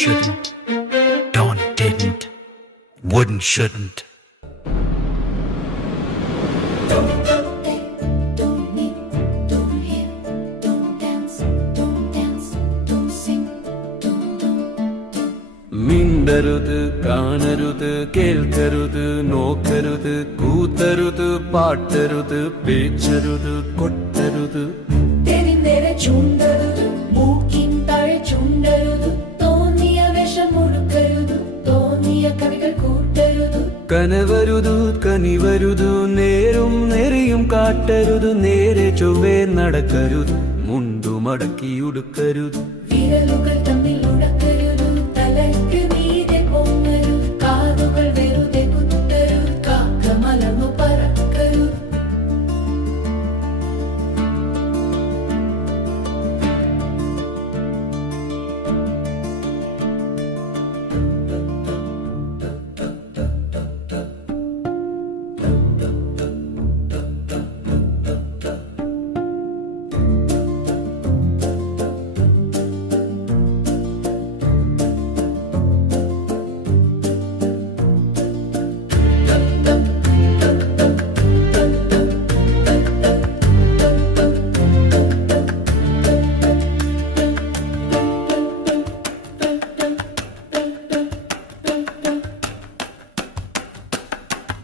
shouldn't, don't, didn't, wouldn't, shouldn't. Don't meet, don't hear, don't dance, don't sing, don't. മിണ്ടരുത്, കാണരുത്, കേൾക്കരുത്, നോക്കരുത്, കൂത്തരുത്, പാട്ടരുത്, പേച്ചരുത്, കൊട്ടരുത്. തെരിനേരെ ചൂണ്ടരുത്, മൂക്കിൻ താഴെ ചൂണ്ടരുത്, തോന്നിയ വേഷം മുടുക്കരുത്, തോന്നിയ കവികൾ കൂട്ടരുത്. കനവരുതു, കനിവരുതു, നേരും നെറിയും കാട്ടരുത്, നേരെ ചൊവ്വേ നടക്കരുത്, മുണ്ടു മടക്കി ഉടുക്കരുത്. വിരലുകൾ തമ്മിൽ ഉടക്കരുത്, തലയ്ക്ക് മീതെ പൊങ്ങരുത്, കാതുകൾ വെറുതെ കുത്തരുത്, കാക്ക മലർന്നു പറക്കരുത്.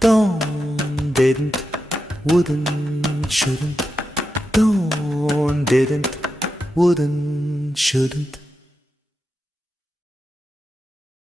Don't, didn't, wouldn't, shouldn't. Don't, didn't, wouldn't, shouldn't.